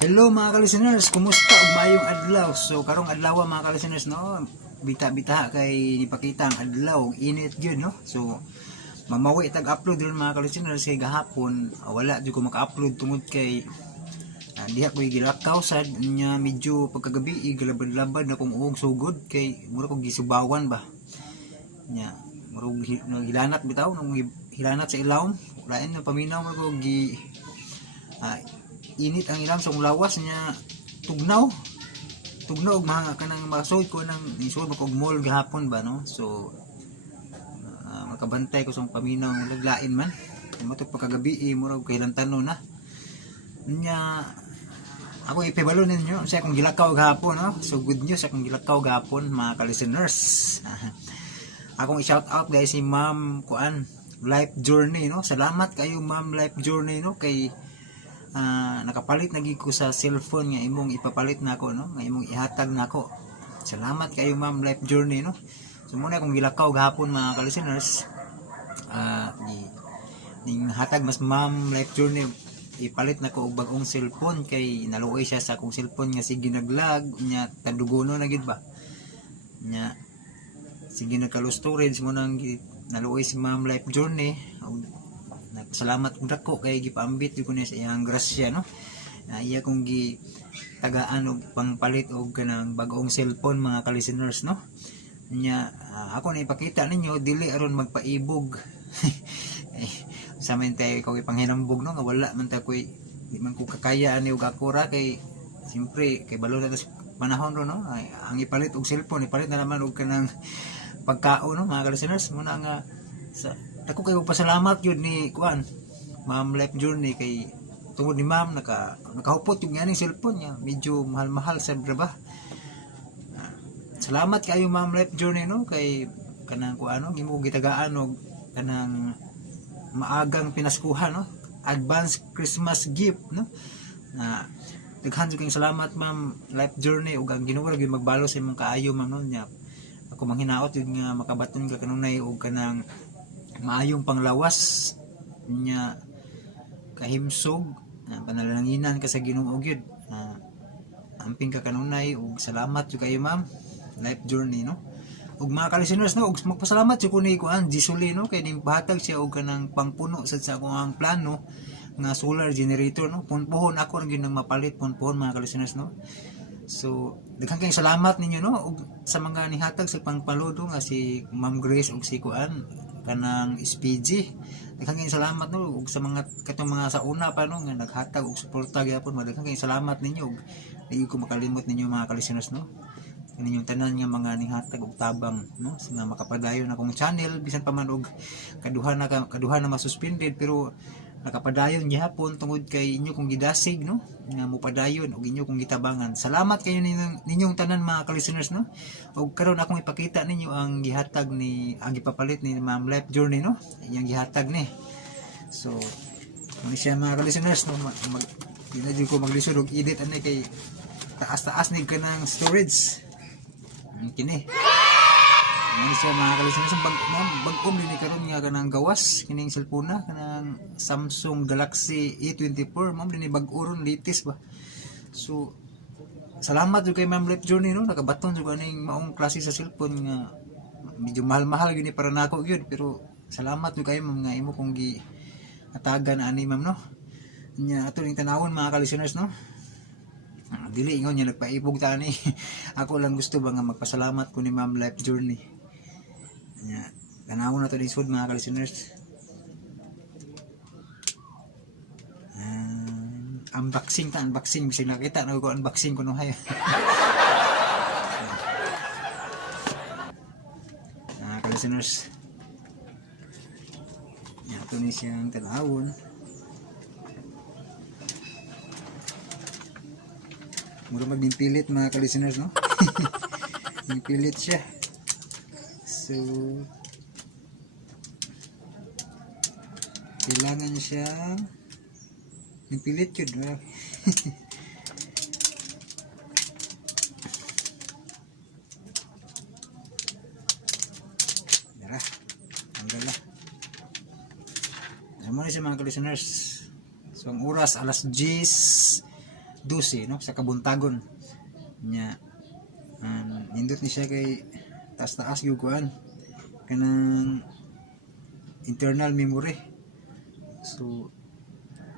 Hello mga ka-listeners, kumusta ug maayong adlaw? So karong adlaw mga ka-listeners no, bita-bita kay ipakita ang adlaw, init gyud no. So mamawi tag upload ron mga ka-listeners kay gahapon wala jud ko maka-upload tungod kay diha ko gilakaw sad nya medyo pagkagabi igilabad-labad na kong uog sugod kay mura ko gisubawan ba. Nya mura hilanat bitaw nung hilanat sa ilawom, lain na paminaw ko init ang ilang sa lawas niya tugnaw og mga kanang masoy ko nang isod ko mall gahapon ba no. So makabantay ko sa paminaw laglain man mato pagkagabi murag kahilantanon na nya ako ipibalo ninyo sa akong gilakaw gahapon no. So good news akong gilakaw gahapon mga ka-listeners. Akong i-shout out guys si Ma'am Kuan Life Journey no. Salamat kayo Ma'am Life Journey no kay nakapalit nagi ko sa cellphone nga imong ipapalit nako no, nga imong ihatag nako. Salamat kayo Ma'am Life Journey no. So muna akong gilakaw gahapon mga ka-listeners, ning hatag mas Ma'am Life Journey ipalit nako og bag-ong cellphone kay naluoy siya sa akong cellphone nga sige naglag nya tadugono na gid ba nya sige nagka-low storage mo nang naluoy si Ma'am Life Journey. Salamat kung dako kay gipaambit ko niya sa iyang grasya no. Iya kong gi tagaan og pangpalit og kanang bag-ong cellphone mga ka-listeners no. Nya ako na ipakita ninyo dili aron magpaibog. Sa man tay ko ipanghinambog no nga wala man ta koy di man ko kakaya ani og akura kay siyempre kay balo na tas panahon ro no. Ang ipalit og cellphone ipalit na naman og kanang pagkaon no mga ka-listeners muna nga sa ako kayo pasalamat yun ni Kuan Ma'am Life Journey kay tungod ni Ma'am nakahupot yung yaning cellphone niya medyo mahal-mahal sa ba. Salamat kayo Ma'am Life Journey no kay kanang kuano gimo gitagaan og kanang maagang pinaskuhan no, advance Christmas gift no. Daghan kayong salamat Ma'am Life Journey ug ang Ginoo gyud magbalo sa imong kaayo Ma'am no nya. Ako manghinaot yun nga makabaton ka kanunay og kanang maayong panglawas nya kahimsog panalanginan ka sa Ginoo gyud. Amping ka kanunay ug salamat jud kayo Ma'am Life Journey no. Ug mga ka-listeners no ug magpasalamat jud ko ni Kuan Gisuli no kay ning bahatag siya og kanang pangpuno sa akong plano nga solar generator no. Punpuhon ako gyud nang mapalit punpuhon mga ka-listeners no. So daghan kayong salamat ninyo no ug sa mga nihatag sa pangpaludo nga si Ma'am Grace ug si Kuan kanang SPG. Daghang kayong salamat no ug sa mga katong mga sa una pa no nga naghatag og suporta gyapon. Daghang kayong salamat ninyo ug di ko makalimot ninyo mga ka-listeners no. Kaninyong tanan nga mga nihatag og tabang no sa nga makapadayon akong channel bisan pa man og kaduha na masuspended pero nakapadayon gyapon tungod kay inyo kong gidasig no nga mopadayon og inyo kong gitabangan. Salamat kayo ninyong tanan mga ka-listeners no. Og karon akong ipakita ninyo ang gihatag ni ang gipapalit ni Ma'am Life Journey no. Iyang gihatag ni. So ano siya mga ka-listeners no dinadyo ko maglisod og edit ani kay taas-taas ni kanang storage. Kini ano siya mga ka-listeners bag-om din karon nga kanang gawas kining cellphone na kanang Samsung Galaxy A24 ma'am din bag-oron latest ba. So salamat jud kay Ma'am Life Journey no nakabaton jud kaning maong klase sa cellphone nga medyo mahal-mahal gyud para nako gyud pero salamat jud kay ma'am nga imo kong gi atagan ani ma'am no. Nya ato ning tanawon mga ka-listeners no. Dili ingon niya nagpaibog ta ni. Ako lang gusto ba nga magpasalamat ko ni Ma'am Life Journey. Nya tanawon na to lisod mga ka-listeners. Unboxing bisig nakita na ko unboxing kuno hay. Ka-listeners. Nya to ni siyang tanawon. Mura magdipilit mga ka-listeners no. Dipilit siya. So kailangan niya siyang dipilit yun. Dara, tanggal na. Naman siya mga ka-listeners. So ang oras alas 10 12 no sa kabuntagon nya. Nindot ni siya kay taas gyud kuan kanang internal memory. So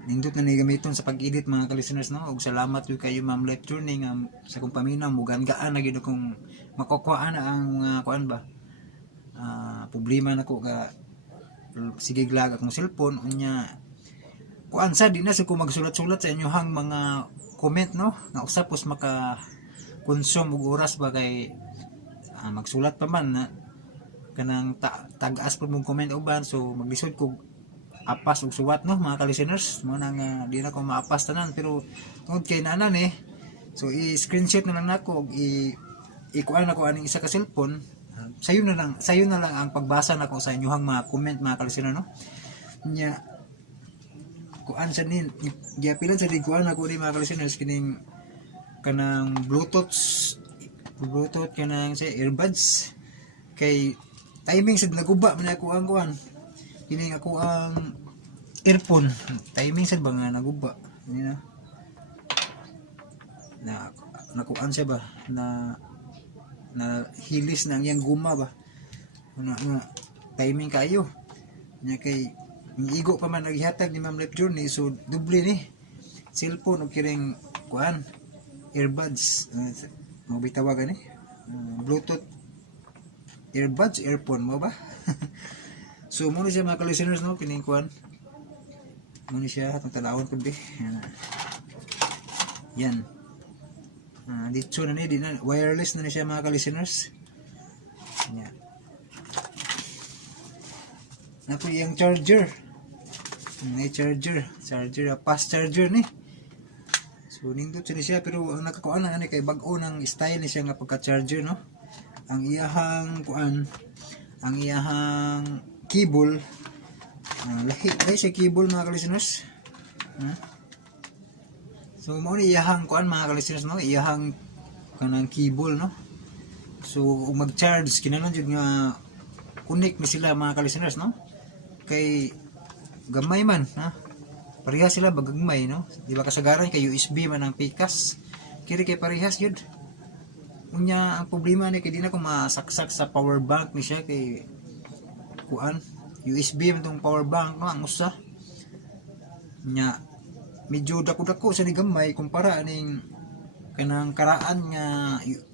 nindot na ni gamiton sa pag-edit mga ka-listeners no. Ug salamat gyud kayo Ma'am Life Journey nga sa kong paminaw mugan-gaan na gyud akong makukuha na ang kuan ba problema nako ga sige lag akong cellphone unya kuan sa di na sa ko magsulat-sulat sa inyohang mga comment no nga usapos maka consume og oras ba kay magsulat pa man na kanang tag-as po mong comment uban. So maglisod ko apas og suwat no mga ka-listeners mo nang di na ko maapas tanan pero tungod kay naanan so i-screenshot na lang nako og ikuan nako aning isa ka cellphone. Sayo na lang ang pagbasa nako sa inyohang mga comment mga ka-listeners no nya kuan sa nin giapilan sa diguan ako ni mga ka-listeners kining kanang bluetooth kanang say earbuds kay timing sad naguba man ako ang kuan kining ako ang earphone timing sad ba nga naguba ni na nakuan siya ba na hilis na ang iyang guma ba nga timing kayo nya kay igo pa man naghihatag ni Ma'am Life Journey so doble ni cellphone o kiring kuan earbuds mo bitawagan bluetooth earbuds earphone mo ba so mo ni siya mga ka-listeners no kining kuan mo ni siya atong talawon kun bi yan dito na ni di na wireless na ni siya mga ka-listeners yan na po yung charger may charger fast charger ni. So nindot siya pero ang nakakuan na kay bag-o ng style ni siya nga pagka-charger no. Ang iyahang kuan ang iyahang cable lahi sa cable mga ka-listeners. So mao ni iyahang kuan mga ka-listeners no, iyahang kanang cable no. So mag-charge kinahanglan jud nga connect ni sila mga ka-listeners no. Kay gamay man parehas sila bagagmay no di ba kasagaran kay USB man ang pikas kiri kay parehas yun unya ang problema ni kay di na ko masaksak sa power bank ni siya kay kuan USB man tong power bank no ang usa nya medyo dako-dako sa ni gamay kumpara ning kanang karaan nga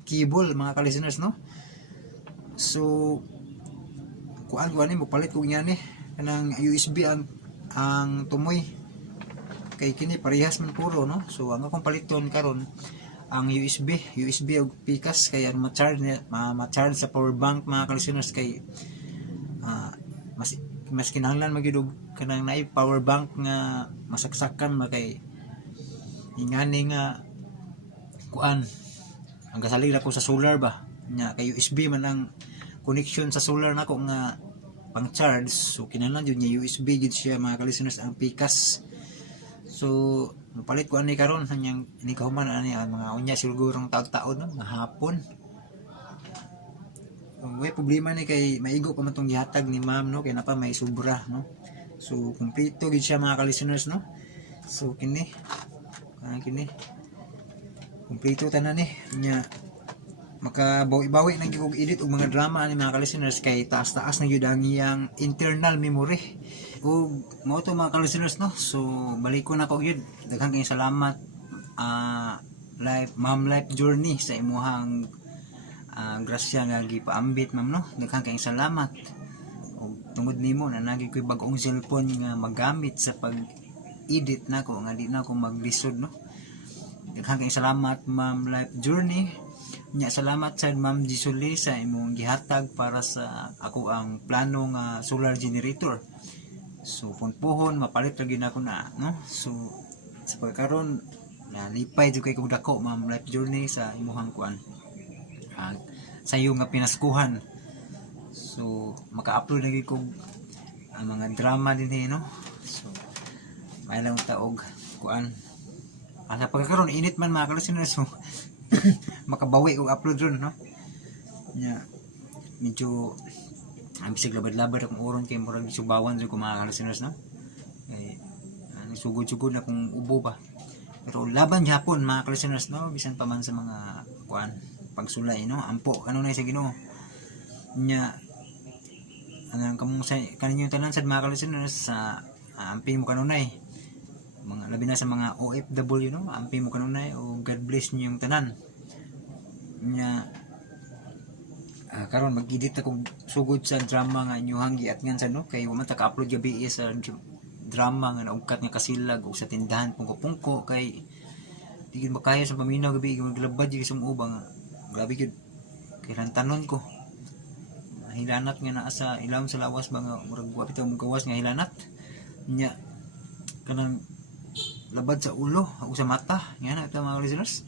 cable mga ka-listeners no. So kuan ni mo palit ko niya kanang USB ang tumoy kay kini parehas man puro no. So ang akong paliton karon ang USB og pikas kay ang ma-charge sa power bank mga ka-listeners kay mas kinahanglan magidog kanang naay power bank nga masaksakan kay ingani nga kuan ang gasalig ko sa solar ba nya kay USB man ang connection sa solar nako nga pang charge. So kinahanglan jud niya USB gid siya mga ka-listeners ang pikas. So mapalit ko ani karon hanyang ini kahuman ani ang mga unya sigurong taon-taon no mahapon. May problema ni kay maigo pa man tong gihatag ni ma'am no kay napa may sobra no. So kumpleto gid siya mga ka-listeners no. So kini kumpleto tanan ni nya makabawi-bawi na gyud edit og mga drama ni mga ka-listeners kay taas-taas na gyud ang iyang internal memory. Ug mao to mga ka-listeners no. So balik ko na ko gyud daghang kay salamat Ma'am Life Journey sa imuhang grasya nga gipaambit ma'am no. Daghang kay salamat ug tungod nimo na nagi koy bag-ong cellphone nga magamit sa pag-edit nako nga di na ko maglisod no. Daghang kay salamat Ma'am Life Journey. Nya salamat sa Ma'am Gisuli sa imong gihatag para sa ako ang plano nga solar generator. So punpuhon mapalit ra gyud ako na no. So sa pagkaron na lipay jud kay kog dako Ma'am Life Journey sa imong kuan sa iyo nga pinaskuhan. So maka-upload na gyud kog ang mga drama din no. So may lang taog kuan sa pagkaron init man mga ka-listeners so makabawi og upload ron no nya medyo ang bisig labad-labad akong oron kay murag subawan jud ko mga ka-listeners no kay sugod-sugod na kung ubo ba Pero laban gyapon mga ka-listeners, no, bisan pa man sa mga kuan pagsulay, no, ampo kanunay sa Ginoo nya. Anang kamo sa kaninyo tanan sad mga ka-listeners sa amping mo kanunay, mga labi na sa mga OFW, no, amping mo kanunay o God bless niyo yung tanan nya. Karon mag-edit ako sugod sa drama nga inyohang giatngan sa, no, kay wa man ta ka-upload gabi sa drama nga naugkat nga kasilag o sa tindahan pungko-pungko, kay di gid makayo sa paminaw gabi maglabad gyud sa uba nga grabe gyud kay rantanon ko hilanat nga naa sa ilawom sa lawas ba nga murag wa bitaw mong gawas nga hilanat nya, kanang labad sa ulo o sa mata nga na ito mga listeners.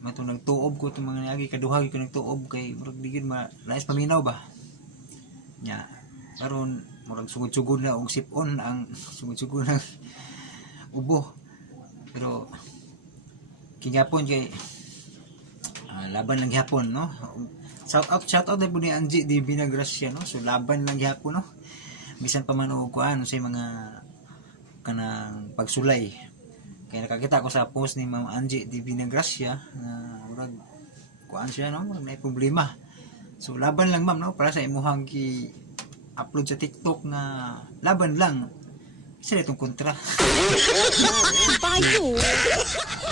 Mato nagtuob ko itong mga niagi kaduhagi ko nagtuob kay murag digid malais paminaw ba nya. Karon murag sugod-sugod na og sipon ang sugod-sugod ng ubo, pero kigapon kay laban lang gyapon, no. Shout out na po ni Angie di Binagracia, no, so laban lang gyapon, no, bisan pa man og kuan sa mga kanang pagsulay. Kaya nakakita ko sa post ni Ma'am Angie di Binagracia na murag kuan siya, no, murag may problema. So laban lang ma'am, no, para sa imuhang upload sa TikTok nga laban lang. Isa itong kontra.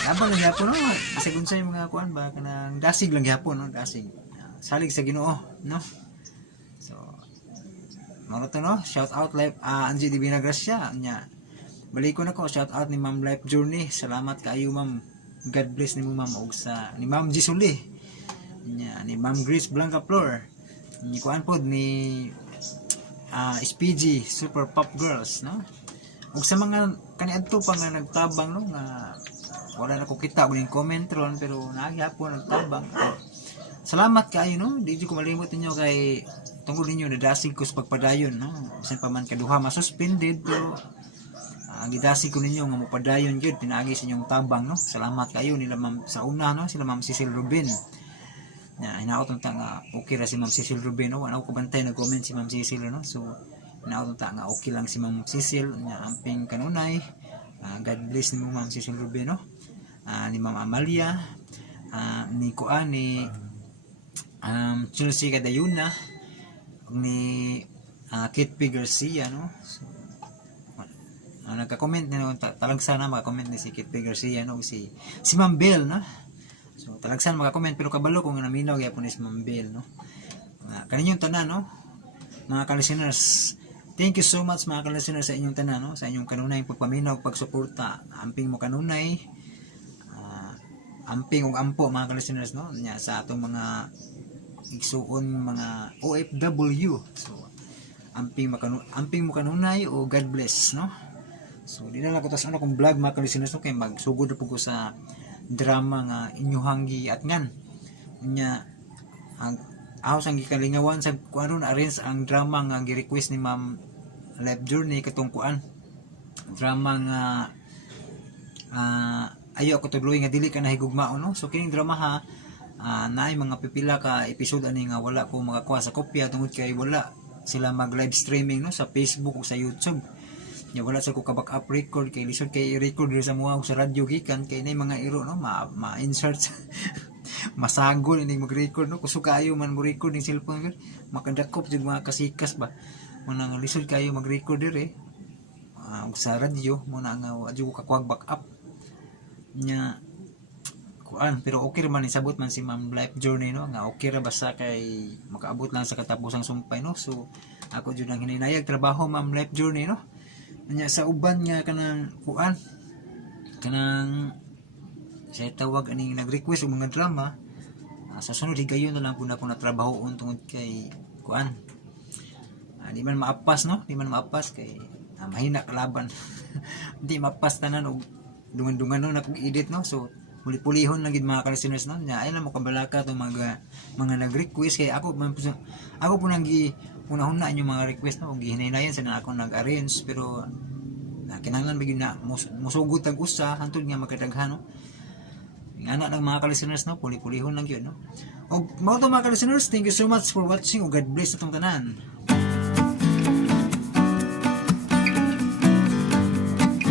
Laban lang gyapon, no. Kasi kung sa mga kuan ba kanang dasig lang gyapon, no, dasig. Salig sa Ginoo, no. So mao to, no, shout out live Angie di Binagracia nya. Balik ko na ko, shout out ni Ma'am Life Journey. Salamat kaayo ma'am. God bless nimo ma'am og sa ni Ma'am Gisuli. Nya ni Ma'am Grace Blanca Flor. Ni kuan pod ni SPG Super Pop Girls, no. Ug sa mga kaniadto pa nga nagtabang, no, nga wala na ko kita og comment ron pero nagyapon nagtabang. Salamat kaayo, no. Di ko malimot ninyo kay tungod ninyo nadasig ko sa pagpadayon, no. Bisan pa man kaduha masuspended pero ang gidasig ko ninyo nga mopadayon gyud pinaagi sa inyong tabang, no. Salamat kayo nila ma'am sa una, no, sila Ma'am Cecil Rubin. Na hinaot ta nga okay ra si Ma'am Cecil Rubin, no. Ano ko bantay na comment si Ma'am Cecil, no. So hinaot ta nga okay lang si Ma'am Cecil nya amping kanunay. God bless ni Ma'am Cecil Rubin, no. Ni Ma'am Amalia, ni Kuan ni Chelsea Cadayuna, ni Kit P. Garcia, no. So, nagka-comment na talagsan na maka-comment ni si Kit P. Garcia, no, si Ma'am Bell, no. So talagsan maka-comment pero kabalo kung naminaw gyapon ni si Ma'am Bell, no. Kaninyong tanan, no, mga ka-listeners. Thank you so much mga ka-listeners sa inyong tanan, no, sa inyong kanunay pagpaminaw, pagsuporta, amping mo kanunay, amping og ampo mga ka-listeners, no, nya sa atong mga igsuon mga OFW. So amping mo kanunay o God bless, no. So di na lang ko tas ano kung vlog mga ka-listeners, no, kay magsugod po ko sa drama nga inyohang giatngan nya. Ang aos ang gikalingawan sa kuanon arrange ang drama nga gi-request ni Ma'am Life Journey katong kuan drama nga ayo ako tuluy nga dili ka nahigugmaon, no. So kining drama ha naay mga pipila ka episode ani nga wala ko makakuha sa kopya tungod kay wala sila mag live streaming, no, sa Facebook o sa YouTube. Ya wala sa ko ka backup record kay lisod kay record sa mga sa radyo gikan kay nay mga iro, no, ma-insert masagol ini mag-record, no, kusog kayo man mo record ning cellphone makadakop jud mga kasikas ba mo nang lisod kayo mag-record dire sa radyo mo na nga wa jud ka kuwag backup nya kuan. Pero okay ra man isabot man si Ma'am Life Journey, no, nga okay ra basta kay makaabot lang sa katapusang sumpay, no. So ako jud ang hininayag trabaho Ma'am Life Journey, no. Nya sa uban nga kanang kuan kanang say tawag ani nag-request og mga drama sa sunod higayon na lang po na ako natrabahoon tungod kay kuan di man maapas, no, di man maapas kay mahina kalaban di maapas tanan og dungan-dungan, no, na kog edit, no. So puli-pulihon lang gid mga ka-listeners, no, nya ay lang mo kabalaka tong mga nag-request kay ako po nang una-una yung mga request, no, og gihinaynayan sa na ako nag-arrange pero kinahanglan bigyan na musugod tag usa hantod nga magkadaghan, no. Ana lang mga ka-listeners, no, puli-pulihon lang yun, no. Og mao to mga ka-listeners, thank you so much for watching ug God bless atong tanan.